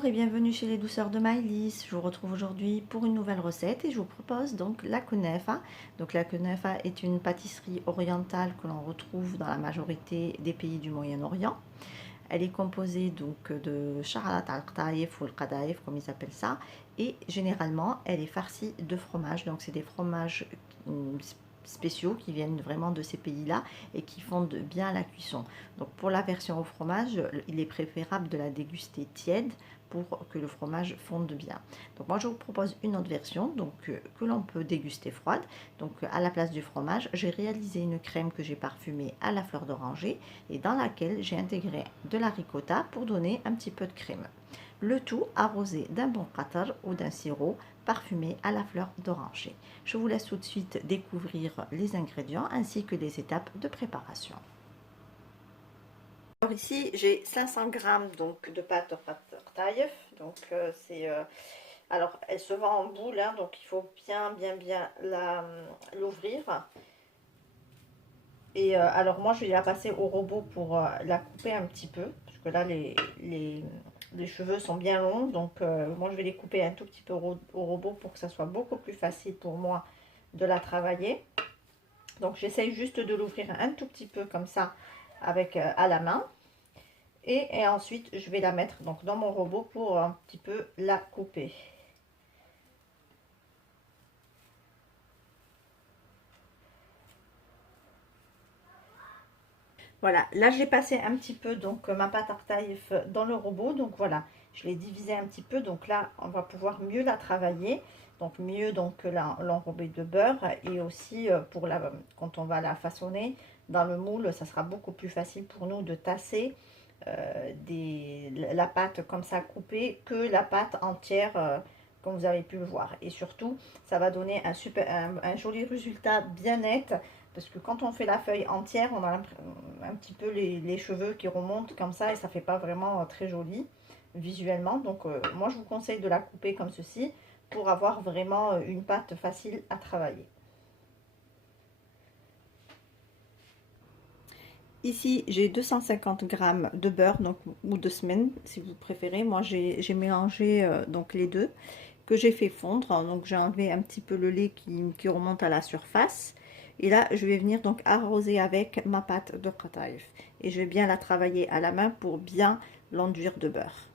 Bonjour et bienvenue chez les douceurs de Maëlys. Je vous retrouve aujourd'hui pour une nouvelle recette et je vous propose donc la kunafa. Donc la kunafa est une pâtisserie orientale que l'on retrouve dans la majorité des pays du Moyen-Orient. Elle est composée donc de sha'arat al-qtaïf ou al-qadaïf comme ils appellent ça, et généralement elle est farcie de fromage. Donc c'est des fromages spéciaux qui viennent vraiment de ces pays-là et qui fondent bien la cuisson. Donc pour la version au fromage, il est préférable de la déguster tiède pour que le fromage fonde bien. Donc moi je vous propose une autre version donc que l'on peut déguster froide. Donc à la place du fromage, j'ai réalisé une crème que j'ai parfumée à la fleur d'oranger et dans laquelle j'ai intégré de la ricotta pour donner un petit peu de crème. Le tout arrosé d'un bon qatar ou d'un sirop parfumé à la fleur d'oranger. Je vous laisse tout de suite découvrir les ingrédients ainsi que les étapes de préparation. Alors ici j'ai 500 g donc de pâte taïef, donc alors elle se vend en boule, hein, donc il faut bien l'ouvrir. Et alors moi je vais la passer au robot pour la couper un petit peu, parce que là les cheveux sont bien longs, donc moi je vais les couper un tout petit peu au robot pour que ça soit beaucoup plus facile pour moi de la travailler. Donc j'essaye juste de l'ouvrir un tout petit peu comme ça avec à la main. Et ensuite je vais la mettre donc dans mon robot pour un petit peu la couper. Voilà, là j'ai passé un petit peu donc ma pâte à taïf dans le robot, donc voilà, je l'ai divisé un petit peu, donc là on va pouvoir mieux la travailler, donc mieux donc l'enrober de beurre, et aussi pour quand on va la façonner dans le moule, ça sera beaucoup plus facile pour nous de tasser la pâte comme ça coupée que la pâte entière comme vous avez pu le voir, et surtout ça va donner un joli résultat bien net. Parce que quand on fait la feuille entière, on a un petit peu les cheveux qui remontent comme ça et ça fait pas vraiment très joli visuellement. Donc moi je vous conseille de la couper comme ceci pour avoir vraiment une pâte facile à travailler. Ici j'ai 250 g de beurre, donc, ou de semaine si vous préférez. Moi j'ai mélangé donc les deux que j'ai fait fondre. Donc j'ai enlevé un petit peu le lait qui remonte à la surface. Et là, je vais venir donc arroser avec ma pâte de qataïf. Et je vais bien la travailler à la main pour bien l'enduire de beurre.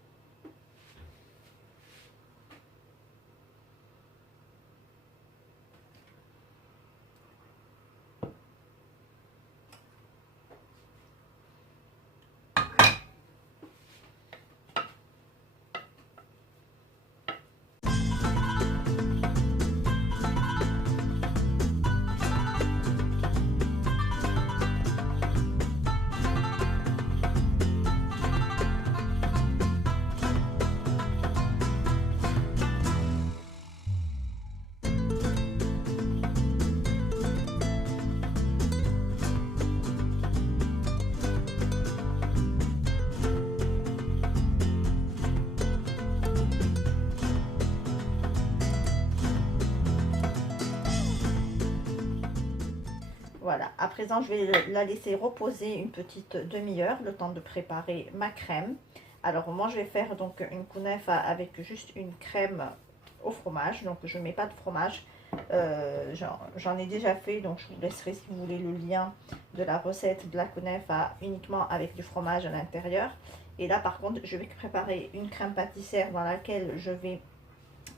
Voilà, à présent je vais la laisser reposer une petite demi-heure, le temps de préparer ma crème. Alors moi je vais faire donc une kunafa avec juste une crème au fromage, donc je ne mets pas de fromage. J'en ai déjà fait, donc je vous laisserai si vous voulez le lien de la recette de la kunafa uniquement avec du fromage à l'intérieur. Et là par contre je vais préparer une crème pâtissière dans laquelle je vais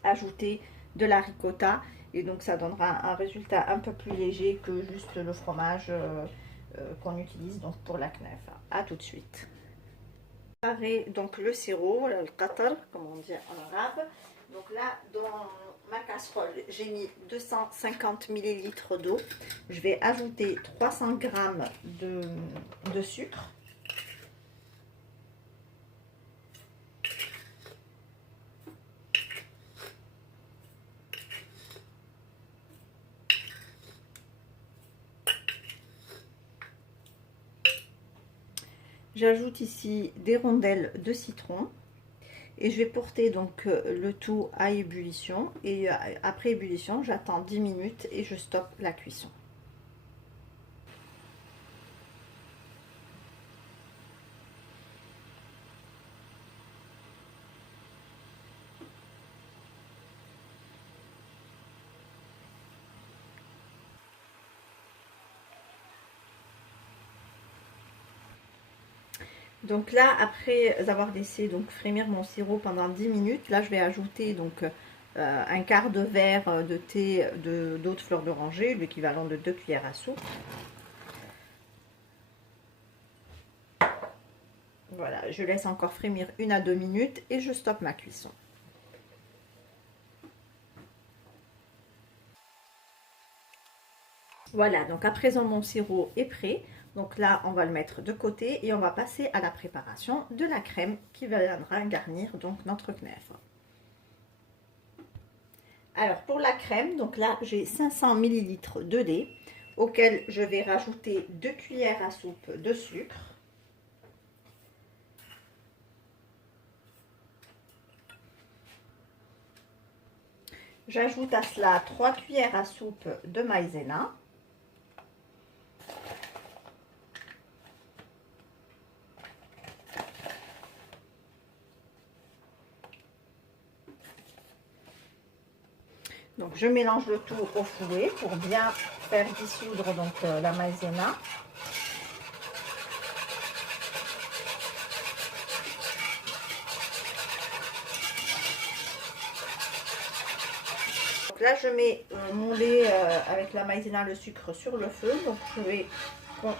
ajouter de la ricotta, et donc ça donnera un résultat un peu plus léger que juste le fromage qu'on utilise donc pour la knafa. À tout de suite. Préparer donc le sirop, le qatar comme on dit en arabe. Donc là dans ma casserole j'ai mis 250 ml d'eau. Je vais ajouter 300 g de sucre. J'ajoute ici des rondelles de citron et je vais porter donc le tout à ébullition, et après ébullition j'attends 10 minutes et je stoppe la cuisson. Donc là, après avoir laissé donc frémir mon sirop pendant 10 minutes, là je vais ajouter donc un quart de verre de thé d'eau de fleur d'oranger, l'équivalent de 2 cuillères à soupe. Voilà, je laisse encore frémir 1 à 2 minutes et je stoppe ma cuisson. Voilà, donc à présent mon sirop est prêt. Donc là, on va le mettre de côté et on va passer à la préparation de la crème qui viendra garnir donc notre knef. Alors pour la crème, donc là j'ai 500 ml de lait auquel je vais rajouter 2 cuillères à soupe de sucre. J'ajoute à cela 3 cuillères à soupe de maïzena. Donc je mélange le tout au fouet pour bien faire dissoudre donc la maïzena. Donc là je mets mon lait avec la maïzena, le sucre sur le feu. Donc je vais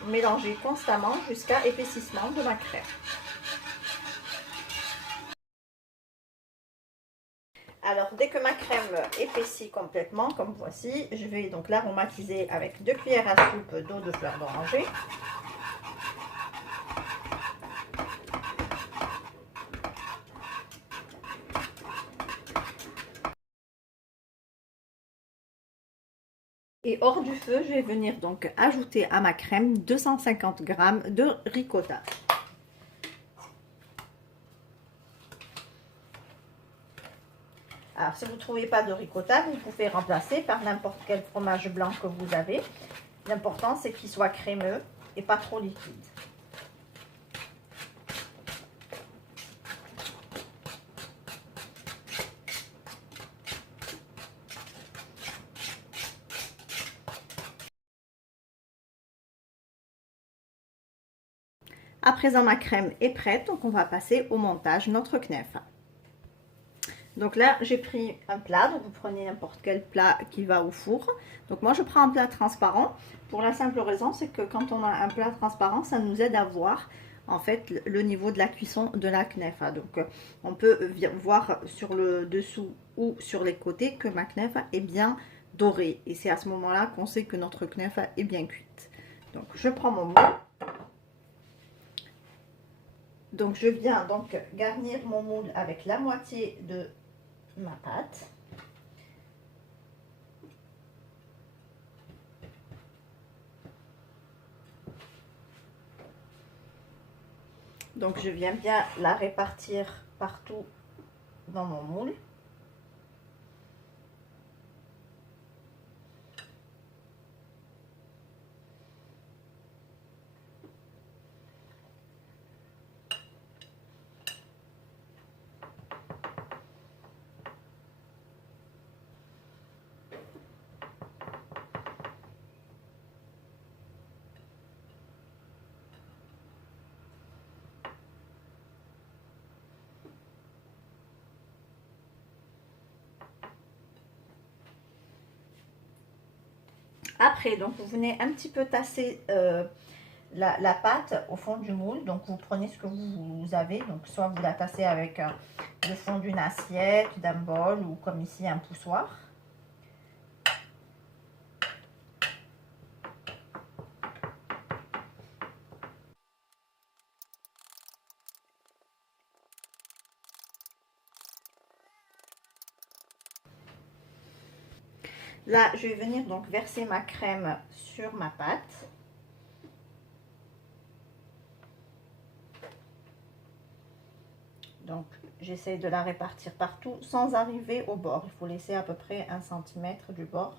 mélanger constamment jusqu'à épaississement de ma crème. Alors, dès que ma crème épaissit complètement, comme voici, je vais donc l'aromatiser avec 2 cuillères à soupe d'eau de fleur d'oranger. Et hors du feu, je vais venir donc ajouter à ma crème 250 g de ricotta. Alors, si vous ne trouvez pas de ricotta, vous pouvez remplacer par n'importe quel fromage blanc que vous avez. L'important, c'est qu'il soit crémeux et pas trop liquide. À présent, ma crème est prête, donc on va passer au montage notre knef. Donc là, j'ai pris un plat, donc vous prenez n'importe quel plat qui va au four. Donc moi, je prends un plat transparent pour la simple raison, c'est que quand on a un plat transparent, ça nous aide à voir en fait le niveau de la cuisson de la knefa. Donc on peut voir sur le dessous ou sur les côtés que ma knefa est bien dorée. Et c'est à ce moment-là qu'on sait que notre knefa est bien cuite. Donc je prends mon moule. Donc je viens donc garnir mon moule avec la moitié de ma pâte. Donc je viens bien la répartir partout dans mon moule. Après, donc vous venez un petit peu tasser la pâte au fond du moule. Donc vous prenez ce que vous avez. Donc soit vous la tassez avec le fond d'une assiette, d'un bol ou comme ici un poussoir. Là, je vais venir donc verser ma crème sur ma pâte. Donc, j'essaie de la répartir partout sans arriver au bord. Il faut laisser à peu près 1 cm du bord.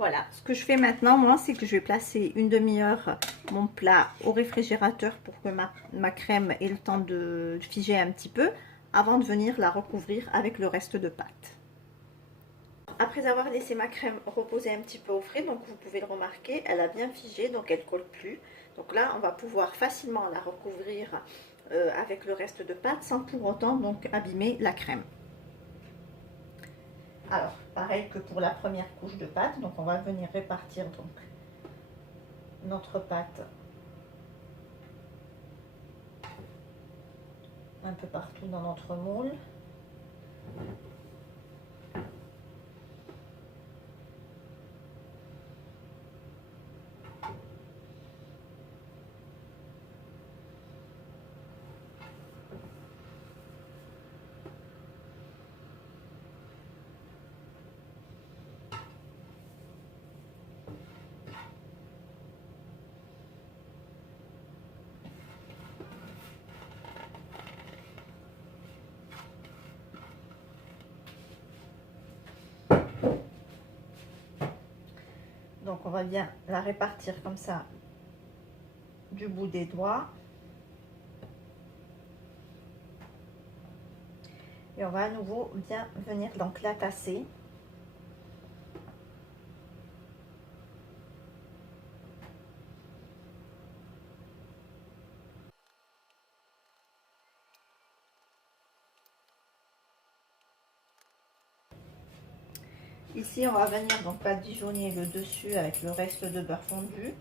Voilà, ce que je fais maintenant, moi, c'est que je vais placer une demi-heure mon plat au réfrigérateur pour que ma crème ait le temps de figer un petit peu avant de venir la recouvrir avec le reste de pâte. Après avoir laissé ma crème reposer un petit peu au frais, donc vous pouvez le remarquer, elle a bien figé, donc elle ne colle plus. Donc là, on va pouvoir facilement la recouvrir avec le reste de pâte sans pour autant donc abîmer la crème. Alors, pareil que pour la première couche de pâte, donc on va venir répartir donc notre pâte un peu partout dans notre moule. Donc on va bien la répartir comme ça du bout des doigts. Et on va à nouveau bien venir donc la tasser. Ici, on va venir donc badigeonner le dessus avec le reste de beurre fondu.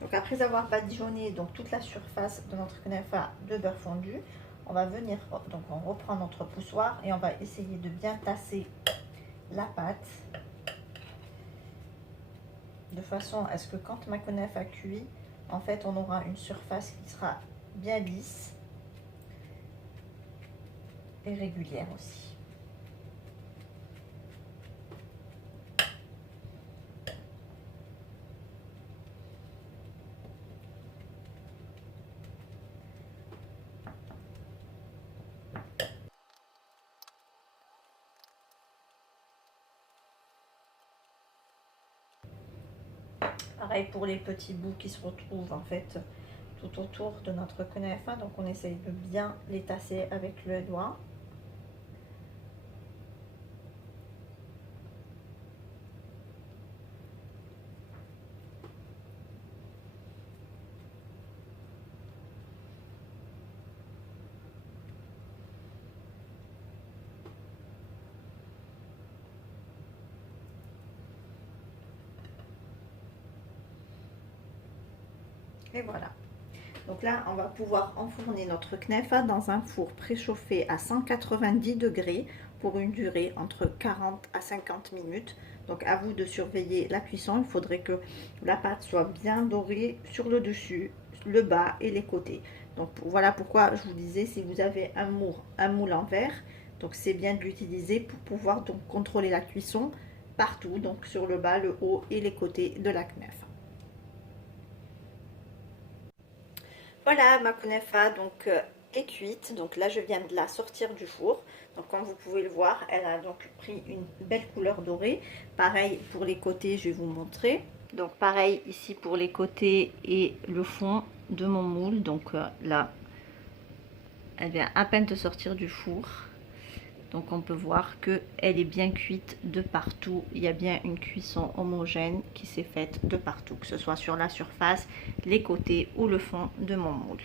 Donc après avoir badigeonné donc toute la surface de notre knefa de beurre fondu, on va venir, donc on reprend notre poussoir et on va essayer de bien tasser la pâte de façon à ce que quand ma knefa cuit, en fait on aura une surface qui sera bien lisse et régulière aussi. Pareil pour les petits bouts qui se retrouvent en fait tout autour de notre knefa, donc on essaye de bien les tasser avec le doigt. Et voilà. Donc là, on va pouvoir enfourner notre knefa dans un four préchauffé à 190 degrés pour une durée entre 40 à 50 minutes. Donc à vous de surveiller la cuisson. Il faudrait que la pâte soit bien dorée sur le dessus, le bas et les côtés. Donc voilà pourquoi je vous disais, si vous avez un moule en verre, donc c'est bien de l'utiliser pour pouvoir donc contrôler la cuisson partout, donc sur le bas, le haut et les côtés de la knefa. Voilà, ma kunefa donc est cuite. Donc là, je viens de la sortir du four. Donc comme vous pouvez le voir, elle a donc pris une belle couleur dorée. Pareil pour les côtés, je vais vous montrer. Donc pareil ici pour les côtés et le fond de mon moule. Donc là, elle vient à peine de sortir du four. Donc on peut voir que elle est bien cuite de partout. Il y a bien une cuisson homogène qui s'est faite de partout, que ce soit sur la surface, les côtés ou le fond de mon moule.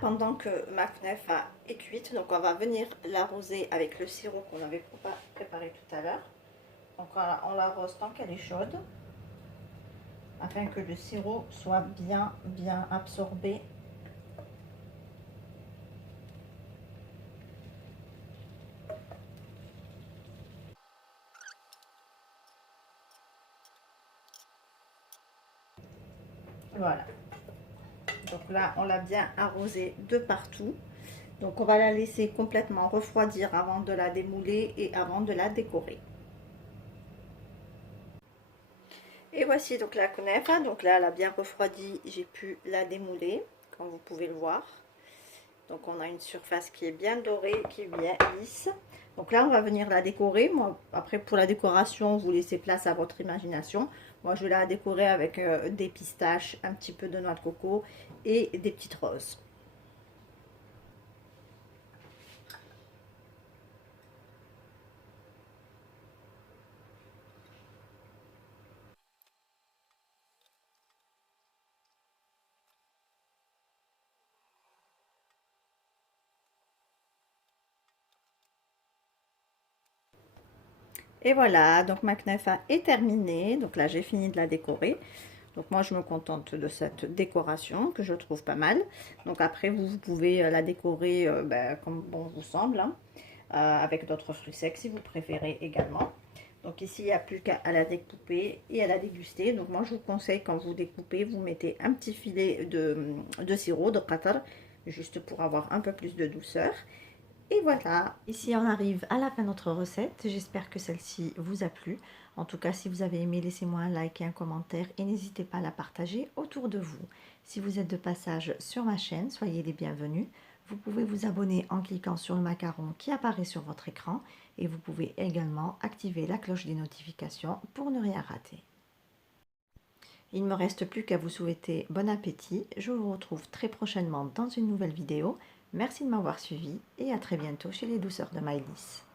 Pendant que ma knefa est cuite, donc on va venir l'arroser avec le sirop qu'on avait préparé tout à l'heure. Donc on l'arrose tant qu'elle est chaude, afin que le sirop soit bien absorbé. Voilà. Donc là, on l'a bien arrosé de partout. Donc on va la laisser complètement refroidir avant de la démouler et avant de la décorer. Et voici donc la kunafa. Donc là, elle a bien refroidi, j'ai pu la démouler, comme vous pouvez le voir. Donc on a une surface qui est bien dorée, qui est bien lisse. Donc là, on va venir la décorer. Moi, après, pour la décoration, vous laissez place à votre imagination. Moi, je vais la décorer avec des pistaches, un petit peu de noix de coco et des petites roses. Et voilà, donc ma knefa est terminée. Donc là, j'ai fini de la décorer. Donc moi, je me contente de cette décoration que je trouve pas mal. Donc après, vous pouvez la décorer comme bon vous semble, hein, avec d'autres fruits secs si vous préférez également. Donc ici, il n'y a plus qu'à la découper et à la déguster. Donc moi, je vous conseille quand vous découpez, vous mettez un petit filet de sirop, de qatar, juste pour avoir un peu plus de douceur. Et voilà, ici on arrive à la fin de notre recette. J'espère que celle-ci vous a plu. En tout cas, si vous avez aimé, laissez-moi un like et un commentaire et n'hésitez pas à la partager autour de vous. Si vous êtes de passage sur ma chaîne, soyez les bienvenus. Vous pouvez vous abonner en cliquant sur le macaron qui apparaît sur votre écran et vous pouvez également activer la cloche des notifications pour ne rien rater. Il ne me reste plus qu'à vous souhaiter bon appétit. Je vous retrouve très prochainement dans une nouvelle vidéo. Merci de m'avoir suivi et à très bientôt chez les douceurs de Maëlys.